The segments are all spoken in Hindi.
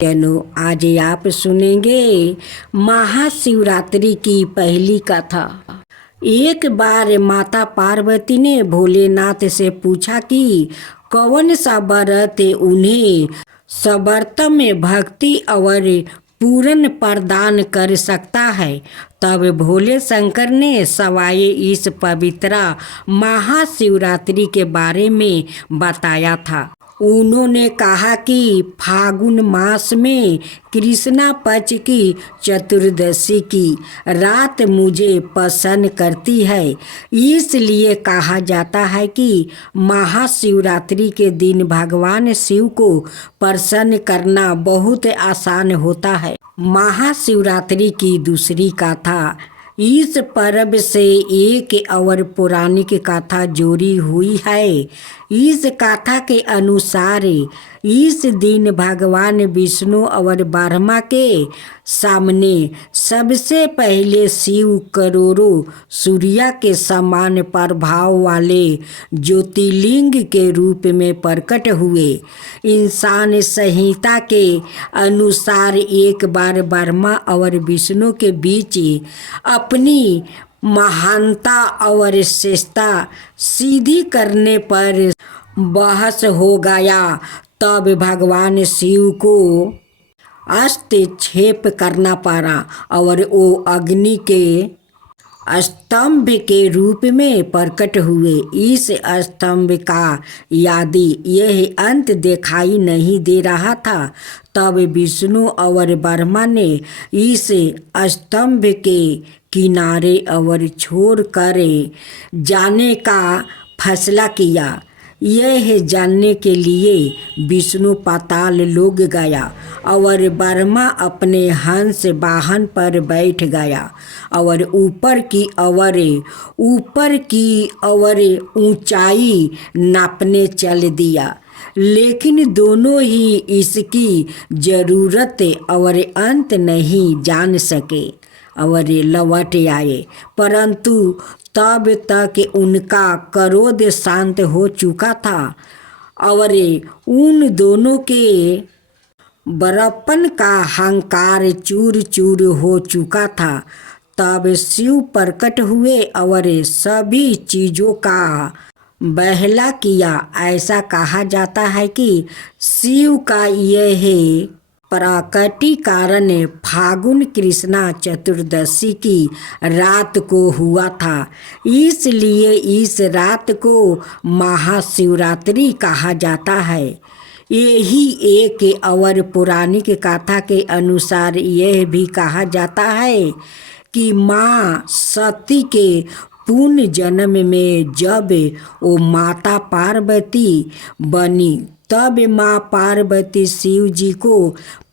जनो आज आप सुनेंगे महाशिवरात्रि की पहली कथा। एक बार माता पार्वती ने भोलेनाथ से पूछा कि कौन सा व्रत उन्हें सर्वोत्तम में भक्ति और पूर्ण प्रदान कर सकता है। तब भोले शंकर ने सवाए इस पवित्र महाशिवरात्रि के बारे में बताया था। उन्होंने कहा कि फागुन मास में कृष्णा पक्ष की चतुर्दशी की रात मुझे पसंद करती है। इसलिए कहा जाता है कि महाशिवरात्रि के दिन भगवान शिव को प्रसन्न करना बहुत आसान होता है। महाशिवरात्रि की दूसरी कथा। इस पर्व से एक और पौराणिक कथा जोड़ी हुई है। इस कथा के अनुसार इस दिन भगवान विष्णु और ब्रह्मा के सामने सबसे पहले शिव करोड़ों सूर्य के समान प्रभाव वाले ज्योतिर्लिंग के रूप में प्रकट हुए। इंसान संहिता के अनुसार एक बार ब्रह्मा और विष्णु के बीच अपनी महानता और श्रेष्ठता सिद्धि करने पर बहस हो गया। तब भगवान शिव को हस्तक्षेप करना पड़ा और वो अग्नि के स्तंभ के रूप में प्रकट हुए। इस स्तंभ का यदि यह अंत दिखाई नहीं दे रहा था, तब विष्णु और ब्रह्मा ने इस स्तंभ के किनारे और छोड़ कर जाने का फैसला किया। यह जानने के लिए विष्णु पाताल लोक गया और ब्रह्मा अपने हंस वाहन पर बैठ गया और ऊपर की ओर ऊंचाई नापने चल दिया। लेकिन दोनों ही इसकी जरूरत और अंत नहीं जान सके और लौट आए। परंतु तब तक उनका क्रोध शांत हो चुका था और उन दोनों के बड़प्पन का अहंकार चूर चूर हो चुका था। तब शिव प्रकट हुए और सभी चीज़ों का बहला किया। ऐसा कहा जाता है कि शिव का यह प्रकटीकरण फागुन कृष्णा चतुर्दशी की रात को हुआ था। इसलिए इस रात को महाशिवरात्रि कहा जाता है। यही एक और पौराणिक कथा के अनुसार यह भी कहा जाता है कि माँ सती के पुण्य जन्म में जब वो माता पार्वती बनी, तब माँ पार्वती शिव जी को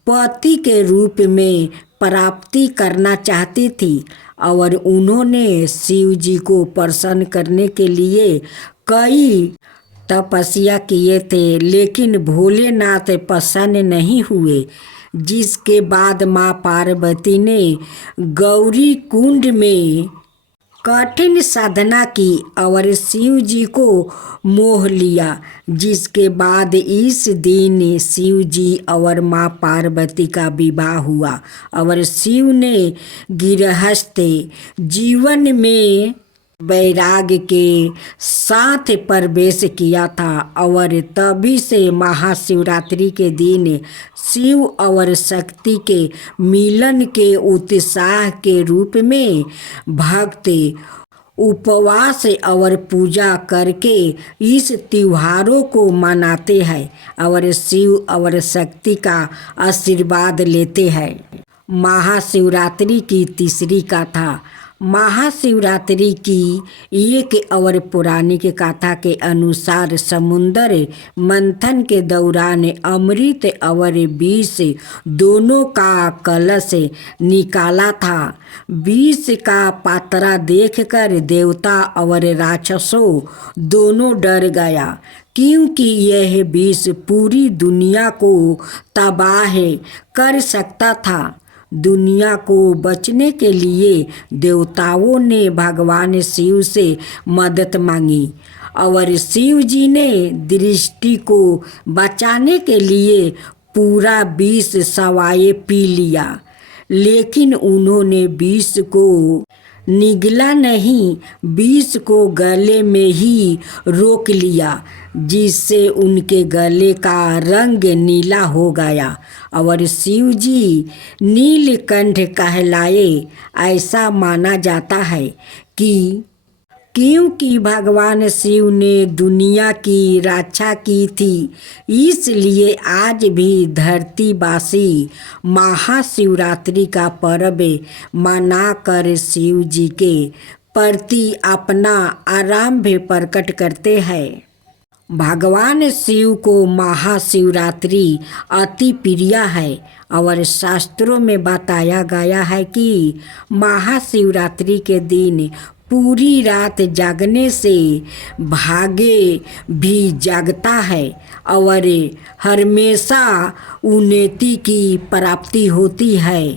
पति के रूप में प्राप्ति करना चाहती थी और उन्होंने शिव जी को प्रसन्न करने के लिए कई तपस्या किए थे, लेकिन भोलेनाथ प्रसन्न नहीं हुए। जिसके बाद माँ पार्वती ने गौरी कुंड में कठिन साधना की और शिव जी को मोह लिया। जिसके बाद इस दिन शिव जी और माँ पार्वती का विवाह हुआ और शिव ने गृहस्थ जीवन में वैराग्य के साथ प्रवेश किया था और तभी से महाशिवरात्रि के दिन शिव और शक्ति के मिलन के उत्साह के रूप में भक्त उपवास और पूजा करके इस त्योहारों को मनाते हैं और शिव और शक्ति का आशीर्वाद लेते हैं। महाशिवरात्रि की तीसरी कथा। महाशिवरात्रि की एक और पौराणिक कथा के अनुसार समुद्र मंथन के दौरान अमृत और विष दोनों का कलश निकाला था। विष का पात्रा देखकर देवता और राक्षसों दोनों डर गया, क्योंकि यह विष पूरी दुनिया को तबाह कर सकता था। दुनिया को बचने के लिए देवताओं ने भगवान शिव से मदद मांगी और शिव जी ने दृष्टि को बचाने के लिए पूरा विष सवाए पी लिया, लेकिन उन्होंने विष को निगला नहीं, विष को गले में ही रोक लिया, जिससे उनके गले का रंग नीला हो गया और शिव जी नीलकंठ कहलाए। ऐसा माना जाता है कि क्योंकि भगवान शिव ने दुनिया की रक्षा की थी, इसलिए आज भी धरतीवासी महाशिवरात्रि का पर्व मनाकर शिव जी के प्रति अपना आराध्य प्रकट करते हैं। भगवान शिव को महाशिवरात्रि अति प्रिय है और शास्त्रों में बताया गया है कि महाशिवरात्रि के दिन पूरी रात जागने से भाग्य भी जागता है और हमेशा उन्नति की प्राप्ति होती है,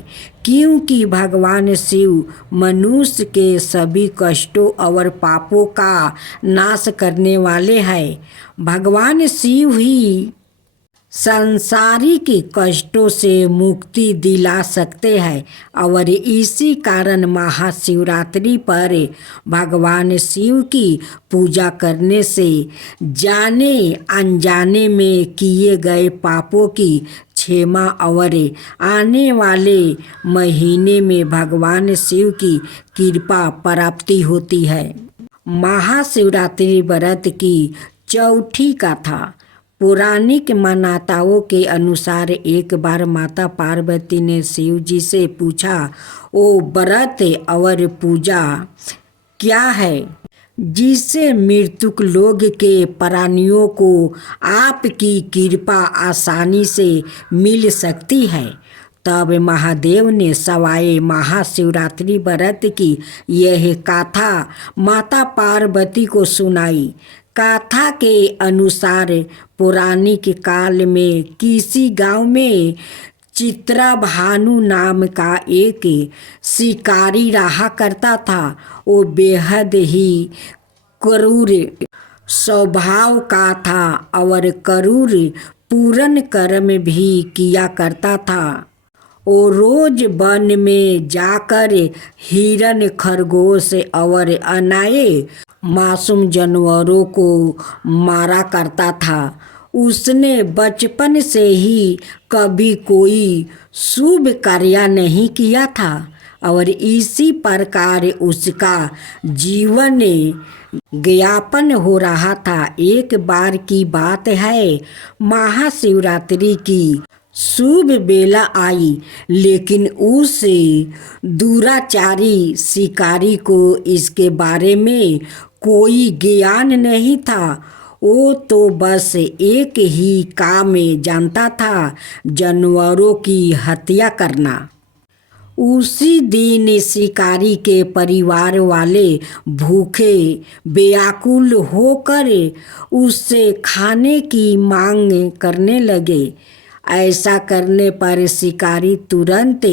क्योंकि भगवान शिव मनुष्य के सभी कष्टों और पापों का नाश करने वाले हैं। भगवान शिव ही सांसारिक कष्टों से मुक्ति दिला सकते हैं और इसी कारण महाशिवरात्रि पर भगवान शिव की पूजा करने से जाने अनजाने में किए गए पापों की क्षमा और आने वाले महीने में भगवान शिव की कृपा प्राप्ति होती है। महाशिवरात्रि व्रत की चौथी कथा। पौराणिक मान्यताओं के अनुसार एक बार माता पार्वती ने शिव जी से पूछा, ओ व्रत और पूजा क्या है जिससे मृतक लोग के प्राणियों को आपकी कृपा आसानी से मिल सकती है। तब महादेव ने सवाए महाशिवरात्रि व्रत की यह गाथा माता पार्वती को सुनाई। कथा के अनुसार पौराणिक काल में किसी गांव में चित्रा भानु नाम का एक शिकारी रहा करता था। वो बेहद ही क्रूर स्वभाव का था और क्रूर पूर्ण कर्म भी किया करता था। वो रोज वन में जाकर हिरण, खरगोश और अन्य मासूम जानवरों को मारा करता था। उसने बचपन से ही कभी कोई शुभ कार्य नहीं किया था और इसी प्रकार उसका जीवन ज्ञापन हो रहा था। एक बार की बात है, महाशिवरात्रि की शुभ बेला आई, लेकिन उस दुराचारी शिकारी को इसके बारे में कोई ज्ञान नहीं था। वो तो बस एक ही काम जानता था, जानवरों की हत्या करना। उसी दिन शिकारी के परिवार वाले भूखे व्याकुल होकर उससे खाने की मांग करने लगे। ऐसा करने पर शिकारी तुरंत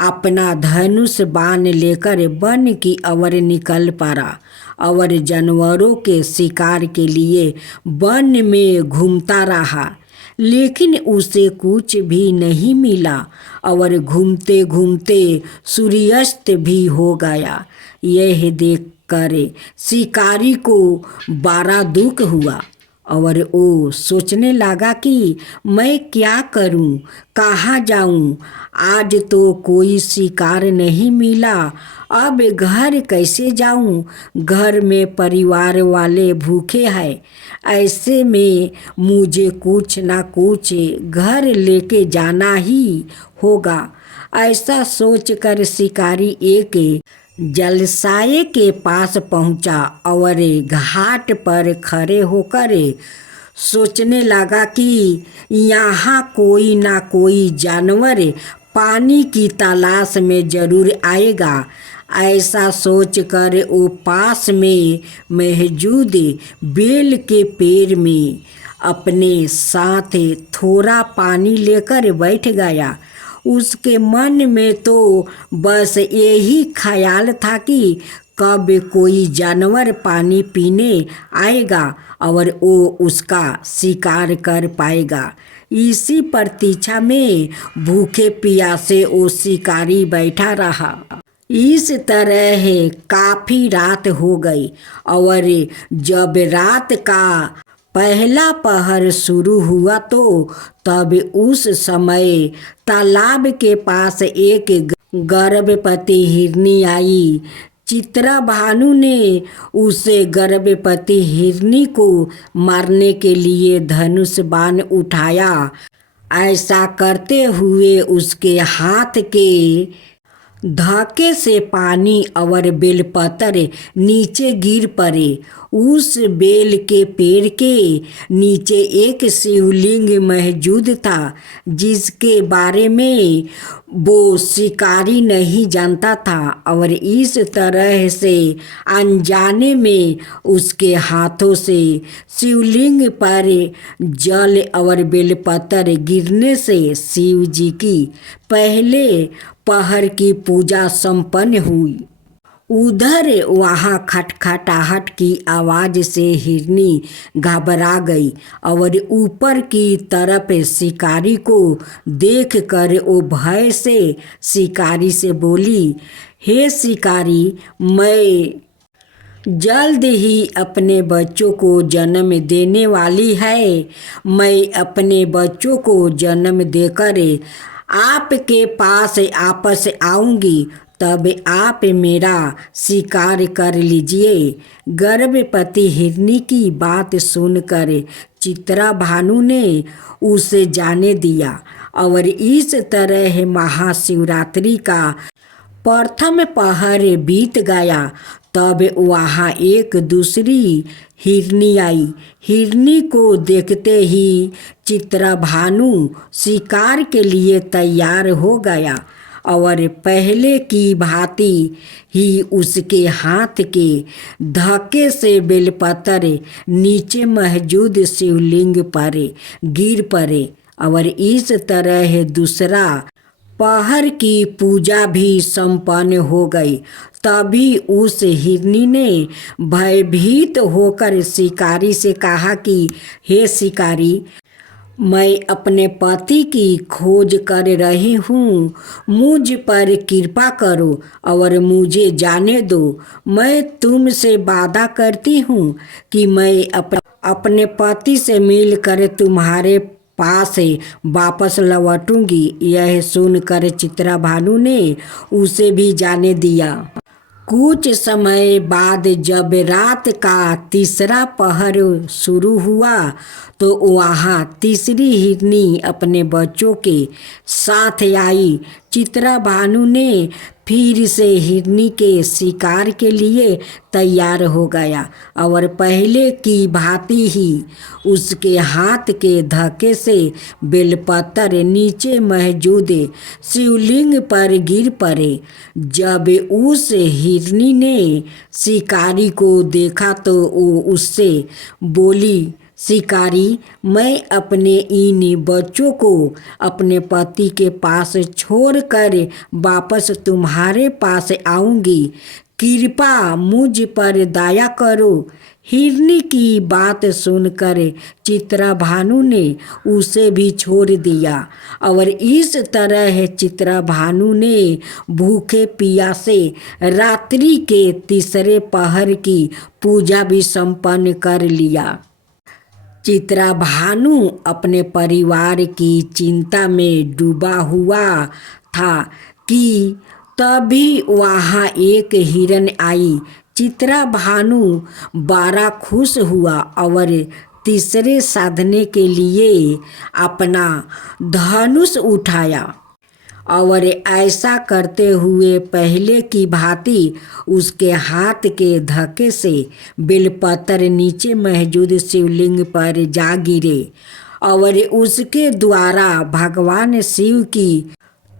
अपना धनुष बाण लेकर वन की ओर निकल पड़ा और जानवरों के शिकार के लिए वन में घूमता रहा, लेकिन उसे कुछ भी नहीं मिला और घूमते घूमते सूर्यास्त भी हो गया। यह देखकर शिकारी को बड़ा दुख हुआ और वो सोचने लगा कि मैं क्या करूं, कहाँ जाऊं। आज तो कोई शिकार नहीं मिला, अब घर कैसे जाऊं। घर में परिवार वाले भूखे हैं, ऐसे में मुझे कुछ ना कुछ घर लेके जाना ही होगा। ऐसा सोचकर शिकारी एक जलाशय के पास पहुंचा और घाट पर खड़े होकर सोचने लगा कि यहाँ कोई ना कोई जानवर पानी की तलाश में जरूर आएगा। ऐसा सोचकर वो पास में मौजूद बेल के पेड़ में अपने साथ थोड़ा पानी लेकर बैठ गया। उसके मन में तो बस यही ख्याल था कि कब कोई जानवर पानी पीने आएगा और वो उसका शिकार कर पाएगा। इसी प्रतीक्षा में भूखे प्यासे वो शिकारी बैठा रहा। इस तरह काफी रात हो गई और जब रात का पहला पहर शुरू हुआ तो तब उस समय तालाब के पास एक गर्भवती हिरनी आई। चित्रा भानु ने उस गर्भवती हिरनी को मारने के लिए धनुष बाण उठाया। ऐसा करते हुए उसके हाथ के धक्के से पानी और बेलपत्र नीचे गिर पड़े। उस बेल के पेड़ के नीचे एक शिवलिंग मौजूद था जिसके बारे में वो शिकारी नहीं जानता था और इस तरह से अनजाने में उसके हाथों से शिवलिंग पर जल और बेलपत्र गिरने से शिव जी की पहले पहर की पूजा संपन्न हुई। उधर वहाँ खटखटाहट की आवाज़ से हिरनी घबरा गई और ऊपर की तरफ शिकारी को देखकर वो भय से शिकारी से बोली, हे शिकारी, मैं जल्द ही अपने बच्चों को जन्म देने वाली है। मैं अपने बच्चों को जन्म देकर आपके पास वापस आऊँगी, तब आप मेरा शिकार कर लीजिए। गर्भवती हिरनी की बात सुनकर चित्रा भानु ने उसे जाने दिया और इस तरह महाशिवरात्रि का प्रथम पहर बीत गया। तब वहाँ एक दूसरी हिरनी आई। हिरनी को देखते ही चित्रा भानु शिकार के लिए तैयार हो गया और पहले की भांति ही उसके हाथ के धक्के से बेलपत्र नीचे मौजूद शिवलिंग पर गिर पड़े और इस तरह दूसरा पहर की पूजा भी संपन्न हो गई। तभी उस हिरनी ने भयभीत होकर शिकारी से कहा कि हे शिकारी, मैं अपने पति की खोज कर रही हूँ, मुझ पर कृपा करो और मुझे जाने दो। मैं तुमसे वादा करती हूँ कि मैं अपने पति से मिलकर तुम्हारे पास वापस लौटूंगी। यह सुनकर चित्रा भानु ने उसे भी जाने दिया। कुछ समय बाद जब रात का तीसरा पहर शुरू हुआ तो वहाँ तीसरी हिरनी अपने बच्चों के साथ आई। चित्रा भानु ने फिर से हिरनी के शिकार के लिए तैयार हो गया और पहले की भांति ही उसके हाथ के धक्के से बेलपत्र नीचे मौजूद शिवलिंग पर गिर पड़े। जब उस हिरनी ने शिकारी को देखा तो वो उससे बोली, शिकारी, मैं अपने इन बच्चों को अपने पति के पास छोड़कर वापस तुम्हारे पास आऊँगी, कृपा मुझ पर दया करो। हिरनी की बात सुनकर चित्रा भानु ने उसे भी छोड़ दिया और इस तरह चित्रा भानु ने भूखे प्यासे रात्रि के तीसरे पहर की पूजा भी संपन्न कर लिया। चित्रा भानु अपने परिवार की चिंता में डूबा हुआ था कि तभी वहाँ एक हिरन आई। चित्रा भानु बड़ा खुश हुआ और तीसरे साधने के लिए अपना धनुष उठाया और ऐसा करते हुए पहले की भांति उसके हाथ के धक्के से बेलपत्र नीचे मौजूद शिवलिंग पर जा गिरे और उसके द्वारा भगवान शिव की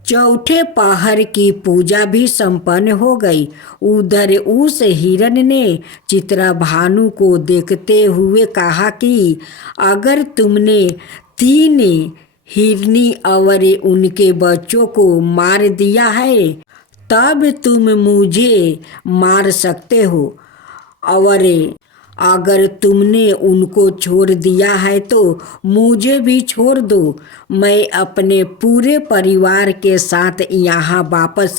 चौथे पहर की पूजा भी संपन्न हो गई। उधर उस हिरन ने चित्रा भानु को देखते हुए कहा कि अगर तुमने 3 हिरनी और उनके बच्चों को मार दिया है तब तुम मुझे मार सकते हो, और अगर तुमने उनको छोड़ दिया है तो मुझे भी छोड़ दो। मैं अपने पूरे परिवार के साथ यहाँ वापस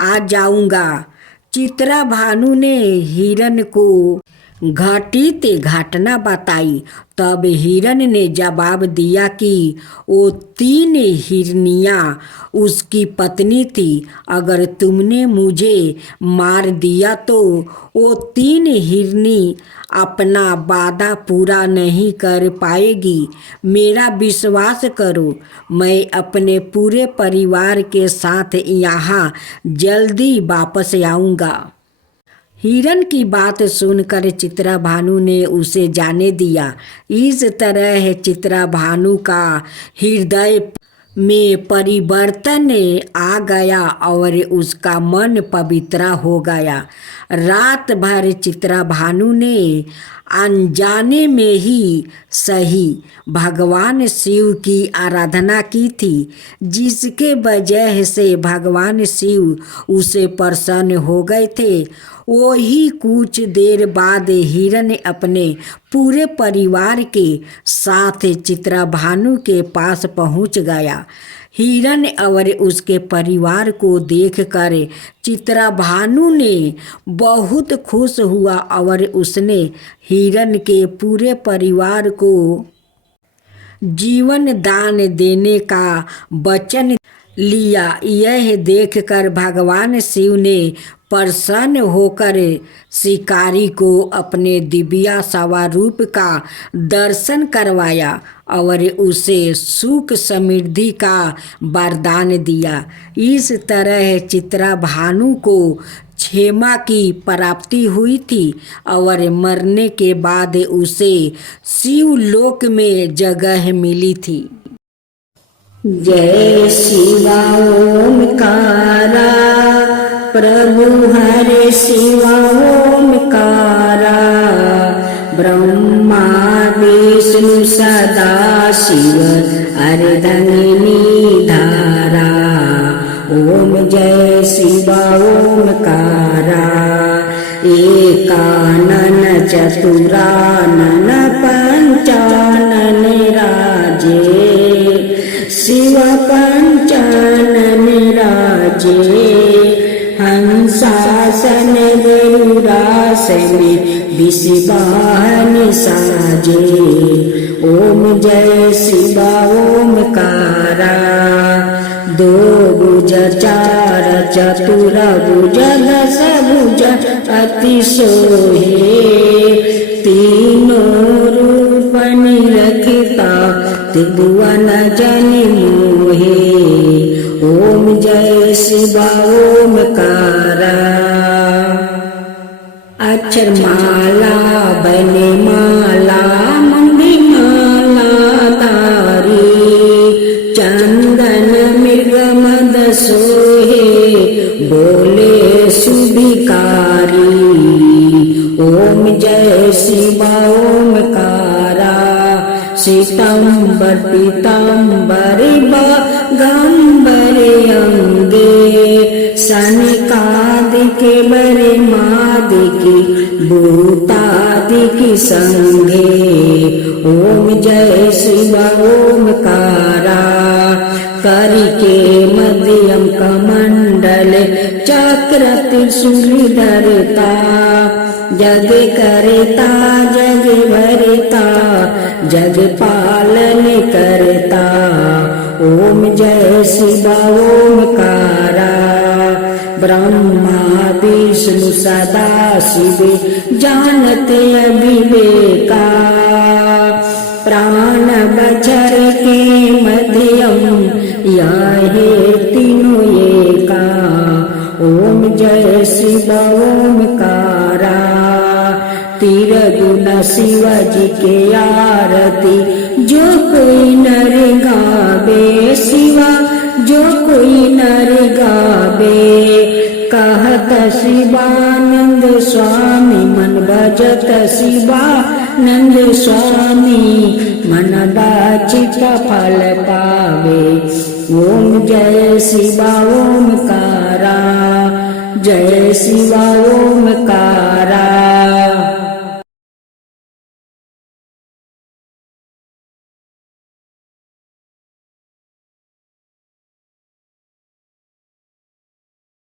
आ जाऊँगा। चित्रा भानु ने हिरन को घटित घटना बताई। तब हिरन ने जवाब दिया कि वो 3 हिरनियाँ उसकी पत्नी थी। अगर तुमने मुझे मार दिया तो वो 3 हिरनी अपना वादा पूरा नहीं कर पाएगी। मेरा विश्वास करो, मैं अपने पूरे परिवार के साथ यहाँ जल्दी वापस आऊँगा। हिरन की बात सुनकर चित्रा भानु ने उसे जाने दिया। इस तरह चित्रा भानु का हृदय में परिवर्तन आ गया और उसका मन पवित्र हो गया। रात भर चित्रा भानु ने अनजाने में ही सही भगवान शिव की आराधना की थी, जिसके वजह से भगवान शिव उसे प्रसन्न हो गए थे। वही कुछ देर बाद हिरन अपने पूरे परिवार के साथ चित्रा भानु के पास पहुंच गया। हिरन और उसके परिवार को देखकर चित्रा भानु ने बहुत खुश हुआ और उसने हिरन के पूरे परिवार को जीवन दान देने का वचन लिया। यह देखकर भगवान शिव ने प्रसन्न होकर शिकारी को अपने दिव्य स्वरूप का दर्शन करवाया और उसे सुख समृद्धि का वरदान दिया। इस तरह चित्रा भानु को क्षेमा की प्राप्ति हुई थी और मरने के बाद उसे शिवलोक में जगह मिली थी। जय शिवा ओमकारा, प्रभु हरे शिवा ओमकारा, ब्रह्मा विष्णु सदा शिव अर्धंगिनी धारा। ओम जय शिवा ओमकारा, एकानन चतुरानन पंचानन राजे, शिव पंचानन राजे। हंसासन गरुड़ासन विषवाहन साजे। ओम जय शिवा ओमकारा, दो भुज चार चतुर भुज दस भुज अति सोहे, तीनों रूप निरखता त्रिभुवन जन मोहे। ओम जय शिवा ओमकारा, अक्षर माला बने माला मुंडी माला धारी, चंदन मृग मद सोहे बोले सुभिकारी। ओम जय शिवा ओमकारा, श्वेतांबर पीतांबर बागंबर अंगे, सनकादिक बरे मादिकी भूतादिकी संगे। ओम जय शिवा ओमकारा, करके मध्यम कमंडल चक्र त्रिशूल धरता, जग करता जग भरता जग पालन करता। ओम जय शिवा ओमकारा, ब्रह्मा विष्णु सदा शिव जानते अविवेका, प्राण बचर के मध्यम याहे तीनों एका। ओम जय शिवा ओमकारा, तीर गुण शिव जी के आरती जो कोई नर गावे, शिवा जो कोई नर गावे। कहत शिवानंद स्वामी मन भजत शिवानंद स्वामी, मन वांछित फल पावे। ओम जय शिवा ओमकारा, जय शिव ओमकारा।